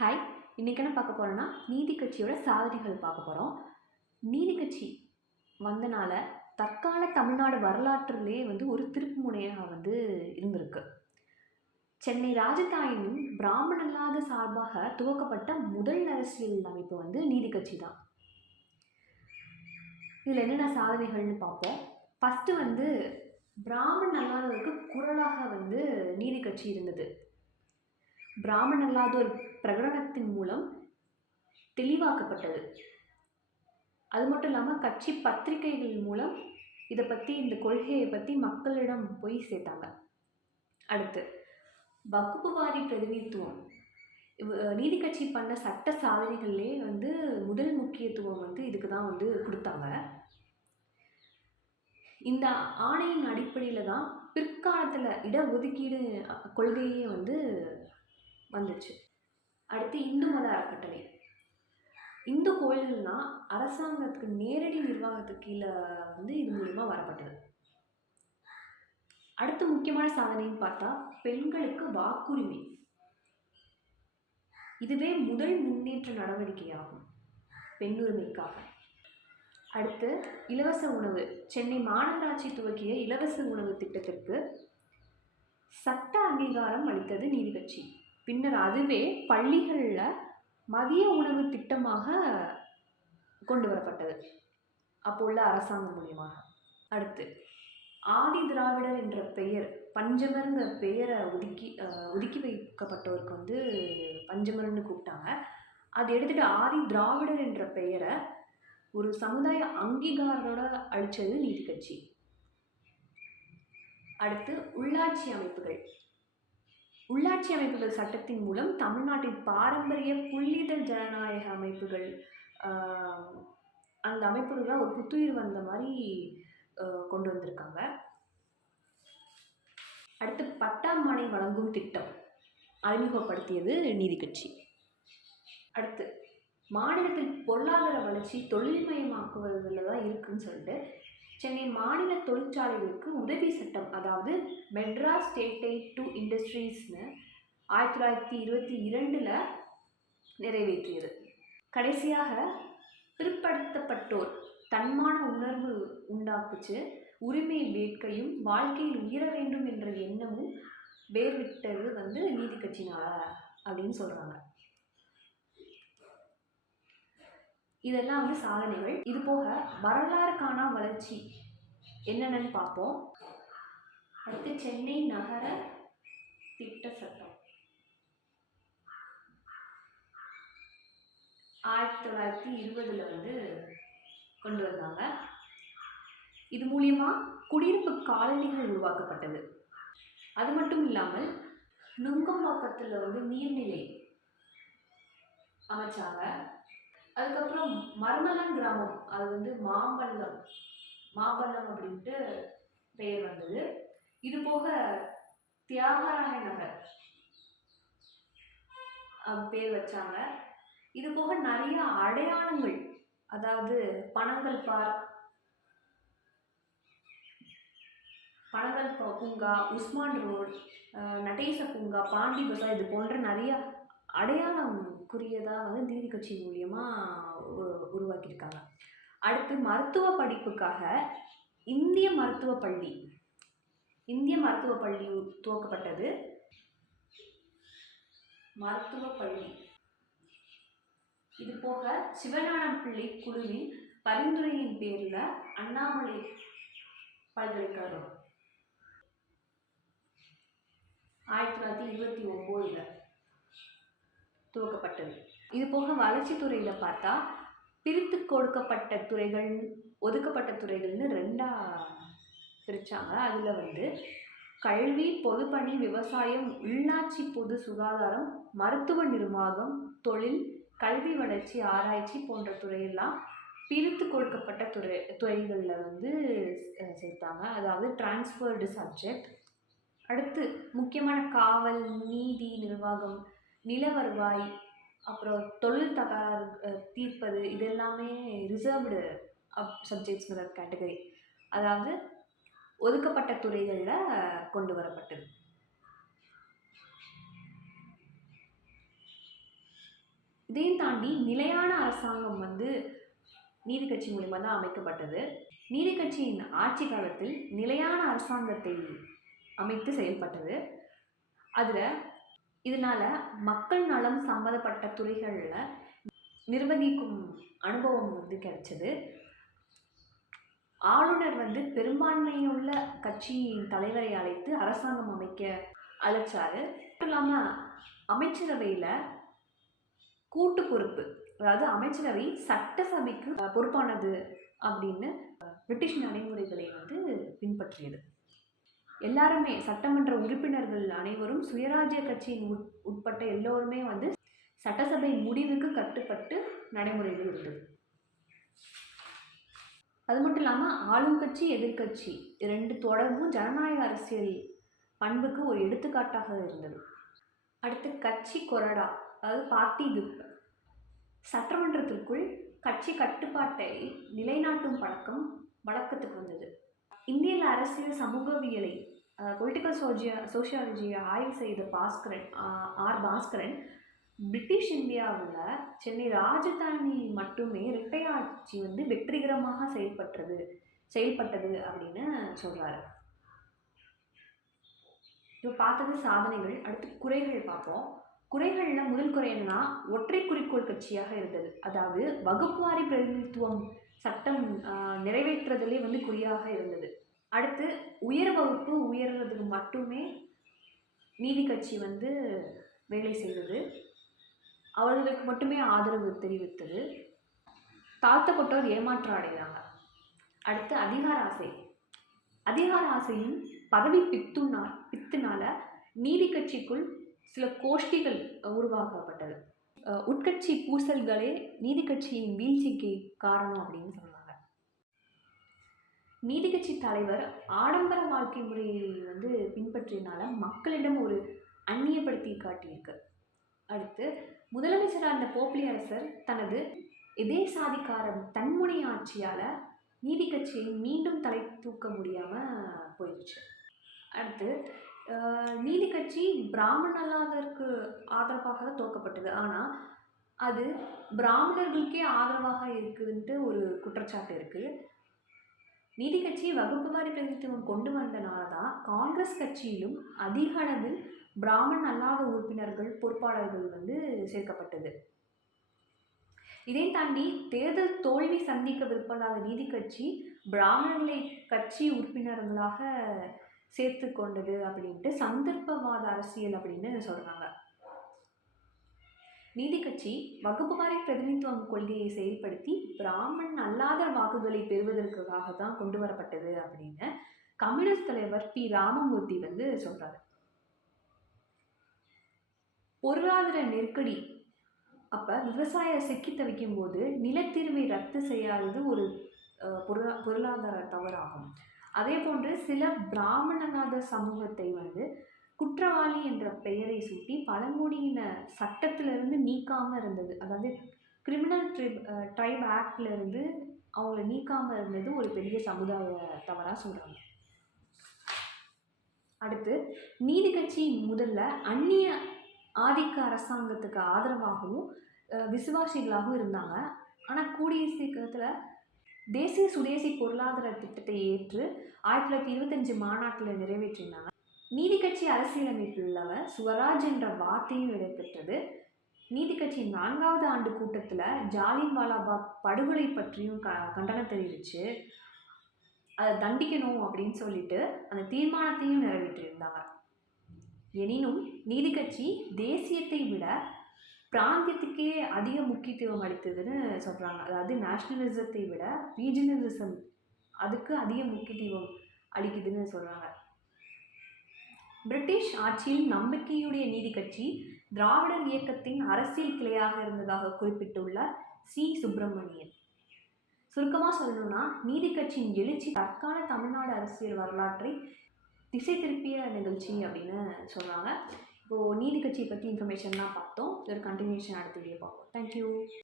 Hi, இன்றைக்கி என்ன பார்க்க போகிறோன்னா நீதி கட்சியோட சாதனைகள் பார்க்க போகிறோம். நீதி கட்சி வந்தனால தற்கால தமிழ்நாடு வரலாற்றிலே ஒரு திருப்பு முனையாக இருந்திருக்கு. சென்னை ராஜதானியின் பிராமணல்லாத சார்பாக துவக்கப்பட்ட முதல் அரசியல் அமைப்பு நீதி கட்சி தான். இதில் என்னென்ன சாதனைகள்னு பார்ப்போம். ஃபஸ்ட்டு பிராமணன் அல்லாதவருக்கு குரலாக நீதி கட்சி இருந்தது. பிராமணன் அல்லாதோர் பிரகடனத்தின் மூலம் தெளிவாக்கப்பட்டது. அது மட்டும் இல்லாமல் கட்சி பத்திரிகைகள் மூலம் இதை பற்றி, இந்த கொள்கையை பற்றி மக்களிடம் போய் சேர்த்தாங்க. அடுத்து வகுப்புவாரி பிரதிநிதித்துவம். நீதி கட்சி பண்ண சட்ட சாதனைகள்லே முதல் முக்கியத்துவம் இதுக்கு தான் கொடுத்தாங்க. இந்த ஆணையின் அடிப்படையில் தான் பிற்காலத்தில் இடஒதுக்கீடு கொள்கையே வந்துச்சு. அடுத்து இந்து மத அறக்கட்டளை. இந்து கோயில்கள்னால் அரசாங்கத்துக்கு நேரடி நிர்வாகத்துக்கு கீழே இது மூலிமா வரப்பட்டது. அடுத்து முக்கியமான சாதனைன்னு பார்த்தா பெண்களுக்கு வாக்குரிமை. இதுவே முதல் முன்னேற்ற நடவடிக்கையாகும் பெண்ணுரிமைக்காக. அடுத்து இலவச உணவு. சென்னை மாநகராட்சி துவக்கிய இலவச உணவு திட்டத்திற்கு சட்ட அங்கீகாரம் அளித்தது நீதி கட்சி. பின்னர் அதுவே பள்ளிகளில் மதிய உணவு திட்டமாக கொண்டு வரப்பட்டது அப்போ உள்ள அரசாங்கம் மூலியமாக. அடுத்து ஆதி திராவிடர் என்ற பெயர், பஞ்சமர்ங்கிற பெயரை ஒதுக்கி வைக்கப்பட்டவருக்கு பஞ்சமர்னு கூப்பிட்டாங்க. அதை எடுத்துகிட்டு ஆதி திராவிடர் என்ற பெயரை ஒரு சமுதாய அங்கீகாரத்தோட அளித்தது நீதி கட்சி. அடுத்து உள்ளாட்சி அமைப்புகள். உள்ளாட்சி அமைப்புகள் சட்டத்தின் மூலம் தமிழ்நாட்டின் பாரம்பரிய புள்ளிதழ் ஜனநாயக அமைப்புகள், அந்த அமைப்புகள்லாம் ஒரு புத்துயிர் வந்த மாதிரி கொண்டு வந்திருக்காங்க. அடுத்து பட்டாமனை வழங்கும் திட்டம் அறிமுகப்படுத்தியது நீதி கட்சி. அடுத்து மாநிலத்தில் பொருளாதார வளர்ச்சி தொழில்மயமாக்குவதில் தான் இருக்குன்னு சொல்லிட்டு சென்னை மாநில தொழிற்சாலைகளுக்கு உதவி சட்டம், அதாவது மெட்ராஸ் ஸ்டேட் எய்ட் டு இண்டஸ்ட்ரீஸ்னு 1922 நிறைவேற்றியது. கடைசியாக பிற்படுத்தப்பட்டோர் தன்மான உணர்வு உண்டாக்குச்சு. உரிமை வேட்கையும் வாழ்க்கையில் உயர வேண்டும் என்ற எண்ணமும் வேர்விட்டது நீதி கட்சினால அப்படின்னு சொல்கிறாங்க. இதெல்லாம் சாதனைகள். இது போக வரலாறு காணா வளர்ச்சி என்னென்னு பார்ப்போம். அடுத்து சென்னை நகர திட்ட சட்டம் 1920 கொண்டு வந்தாங்க. இது மூலியமா குடியிருப்பு காலனிகள் உருவாக்கப்பட்டது. அது மட்டும் இல்லாமல் நுங்கம்பாக்கத்தில் நீர்நிலை அமைச்சாங்க. அதுக்கப்புறம் மர்மலம் கிராமம், அது மாம்பள்ளம் அப்படின்ட்டு பெயர் வந்தது. இது போக தியாகராய நகர் பேர் வச்சாங்க. இது போக நிறைய அடையாளங்கள், அதாவது பனங்கல் பார்க், பனங்கல் பூங்கா, உஸ்மான் ரோட், நடேச பூங்கா, பாண்டி பசார், இது போன்ற நிறைய அடையாளம் குறியதாக நீதி கட்சி மூலியமாக உருவாக்கியிருக்காங்க. அடுத்து மருத்துவ படிப்புக்காக இந்திய மருத்துவ பள்ளி துவக்கப்பட்டது. மருத்துவ பள்ளி. இது போக சிவஞானம் பிள்ளை குழுவின் பரிந்துரையின் பேரில் அண்ணாமலை பல்கலைக்கழகம் 1929 துவக்கப்பட்டது. இது போக வளர்ச்சித்துறையில் பார்த்தா பிரித்து கொடுக்கப்பட்ட துறைகள், ஒதுக்கப்பட்ட துறைகள்னு 2ஆக பிரித்தாங்க. அதில் கல்வி, பொதுப்பணி, விவசாயம், உள்ளாட்சி, பொது சுகாதாரம், மருத்துவ நிர்வாகம், தொழில், கல்வி வளர்ச்சி, ஆராய்ச்சி போன்ற துறையெல்லாம் பிரித்து கொடுக்கப்பட்ட துறைகளில் சேர்த்தாங்க, அதாவது டிரான்ஸ்ஃபர்டு சப்ஜெக்ட். அடுத்து முக்கியமான காவல், நீதி, நிர்வாகம், நில வருவாய், அப்புறம் தொழில் தகராறு தீர்ப்பது, இது எல்லாமே ரிசர்வ்டு சப்ஜெக்ட்ஸ்ங்கிற கேட்டகரி, அதாவது ஒதுக்கப்பட்ட துறைகளில் கொண்டு வரப்பட்டது. இதையும் தாண்டி நிலையான அரசாங்கம் வந்து நீதி கட்சி மூலிமா தான் அமைக்கப்பட்டது. நீதி கட்சியின் ஆட்சி காலத்தில் நிலையான அரசாங்கத்தை அமைத்து செயல்பட்டது. இதனால மக்கள் நலம் சம்மந்தப்பட்ட துறைகளில் நிர்வகிக்கும் அனுபவம் வந்து கிடைச்சது. ஆளுநர் வந்து பெரும்பான்மையுள்ள கட்சியின் தலைவரை அழைத்து அரசாங்கம் அமைக்க அழைச்சாரு. மட்டும் இல்லாமல் அமைச்சரவையில் கூட்டு பொறுப்பு, அதாவது அமைச்சரவை சட்டசபைக்கு பொறுப்பானது அப்படின்னு பிரிட்டிஷ் நடைமுறைகளை வந்து பின்பற்றியது. எல்லாருமே சட்டமன்ற உறுப்பினர்கள் அனைவரும் சுயராஜ்ய கட்சியின் உட்பட்ட எல்லோருமே வந்து சட்டசபை முடிவுக்கு கட்டுப்பட்டு நடைமுறையில் இருந்தது. அது மட்டும் இல்லாமல் ஆளும் கட்சி எதிர்கட்சி ரெண்டு தொடர்பும் ஜனநாயக அரசியல் பண்புக்கு ஒரு எடுத்துக்காட்டாக இருந்தது. அடுத்து கட்சி கொறடா, அதாவது பார்ட்டி விப். சட்டமன்றத்திற்குள் கட்சி கட்டுப்பாட்டை நிலைநாட்டும் பழக்கம் வழக்கத்துக்கு வந்தது. இந்திய அரசியல் சமூகவியலை பொலிட்டிக்கல் சோஷியாலஜியை ஆய்வு செய்த பாஸ்கரன் பிரிட்டிஷ் இந்தியாவில் சென்னை ராஜதானி மட்டுமே இரட்டை ஆட்சி வந்து வெற்றிகரமாக செயல்பட்டது அப்படின்னு சொல்கிறாரு. இப்போ பார்த்தது சாதனைகள். அடுத்து குறைகள் பார்ப்போம். குறைகளில் முதல் குறை என்னன்னா, ஒற்றை குறிக்கோள் கட்சியாக இருந்தது. அதாவது வகுப்புவாரி பிரதிநிதித்துவம் சட்டம் நிறைவேற்றுறதுலே வந்து குறியாக இருந்தது. அடுத்து உயர் வகுப்பு உயர்றதுக்கு மட்டுமே நீதி கட்சி வந்து வேலை செய்தது. அவர்களுக்கு மட்டுமே ஆதரவு தெரிவித்தது. தாழ்த்தப்பட்டோர் ஏமாற்றம் அடைகிறாங்க. அடுத்து அதிகார ஆசையும் பதவி பித்துனால நீதி கட்சிக்குள் சில கோஷ்டிகள் உருவாக்கப்பட்டது. உட்கட்சி பூசல்களே நீதி கட்சியின் வீழ்ச்சிக்கு காரணம் அப்படின்னு சொல்லுவாங்க. நீதி கட்சி தலைவர் ஆடம்பர வாழ்க்கை முறையை வந்து பின்பற்றினால மக்களிடம் ஒரு அந்நியப்படுத்தி காட்டியிருக்கு. அடுத்து முதலமைச்சராக இருந்த போப்லி அரசர் தனது எதேசாதிகாரம் தன்முனை ஆட்சியால் நீதி கட்சியை மீண்டும் தலை தூக்க முடியாமல் போயிடுச்சு. அடுத்து நீதி கட்சி பிராமண அல்லாதருக்கு ஆதரவாக தோற்கப்பட்டது. ஆனால் அது பிராமணர்களுக்கே ஆதரவாக இருக்குதுன்ட்டு ஒரு குற்றச்சாட்டு இருக்குது. நீதி கட்சி வகுப்பு வாரி பிரதிநிதித்துவம் கொண்டு வந்தனால தான் காங்கிரஸ் கட்சியிலும் அதிக அளவில் பிராமண் அல்லாத உறுப்பினர்கள் பொறுப்பாளர்கள் வந்து சேர்க்கப்பட்டது. இதை தாண்டி தேர்தல் தோல்வி சந்திக்க விருப்பமில்லாத நீதி கட்சி பிராமணர்களை கட்சி உறுப்பினர்களாக சேர்த்து கொண்டது அப்படின்ட்டு சந்தர்ப்பவாத அரசியல் அப்படின்னு சொல்கிறாங்க. நீதி கட்சி வகுப்பு வாரி பிரதிநிதித்துவம் கொள்கையை செயல்படுத்தி பிராமண் அல்லாத வாக்குகளை பெறுவதற்காக தான் கொண்டு வரப்பட்டது அப்படின்னு கம்யூனிஸ்ட் தலைவர் பி ராமமூர்த்தி வந்து சொல்கிறாரு. பொருளாதார நெருக்கடி அப்போ விவசாய சிக்கி தவிக்கும் போது நிலத்தீர்வை ரத்து செய்யாதது ஒரு பொருளாதார தவறாகும். அதே போன்று சில பிராமணநாத சமூகத்தை வந்து குற்றவாளி என்ற பெயரை சூட்டி பழங்குடியின சட்டத்திலிருந்து நீக்காமல் இருந்தது. அதாவது கிரிமினல் ட்ரைப் ஆக்ட்லேருந்து அவங்கள நீக்காமல் இருந்தது ஒரு பெரிய சமுதாய தவறாக சொல்கிறாங்க. அடுத்து நீதி கட்சி முதல்ல அந்நிய ஆதிக்க அரசாங்கத்துக்கு ஆதரவாகவும் விசுவாசிகளாகவும் இருந்தாங்க. ஆனால் கூடிய சீக்கிரத்தில் தேசிய சுதேசி பொருளாதார திட்டத்தை ஏற்று 1925 மாநாட்டில் நிறைவேற்றினாங்க. நீதி கட்சி அரசியலமைப்பில் சுவராஜ் என்ற வார்த்தையும் இடம்பெற்றது. நீதி கட்சி 4வது ஆண்டு கூட்டத்தில் ஜாலியன்வாலாபாக் படுகொலை பற்றியும் கண்டனம் தெரிவித்து அதை தண்டிக்கணும் அப்படின்னு சொல்லிட்டு அந்த தீர்மானத்தையும் நிறைவேற்றியிருந்தாங்க. எனினும் நீதி கட்சி தேசியத்தை விட பிராந்தியத்துக்கே அதிக முக்கியத்துவம் அளித்ததுன்னு சொல்கிறாங்க. அதாவது நேஷ்னலிசத்தை விட ரீஜனலிசம் அதுக்கு அதிக முக்கியத்துவம் அளிக்குதுன்னு சொல்கிறாங்க. பிரிட்டிஷ் ஆட்சியில் நம்பிக்கையுடைய நீதி கட்சி திராவிடர் இயக்கத்தின் அரசியல் கிளையாக இருந்ததாக குறிப்பிட்டுள்ள சி. சுப்பிரமணியன். சுருக்கமாக சொல்லணும்னா நீதி கட்சியின் எழுச்சி தற்கால தமிழ்நாடு அரசியல் வரலாற்றை திசை திருப்பிய நிகழ்ச்சி அப்படின்னு சொல்கிறாங்க. இப்போது நீதி கட்சியை பற்றி இன்ஃபர்மேஷன்லாம் பார்த்தோம். ஒரு கண்டினியூஷன் அடுத்த வீடியோ பார்ப்போம். தேங்க்யூ.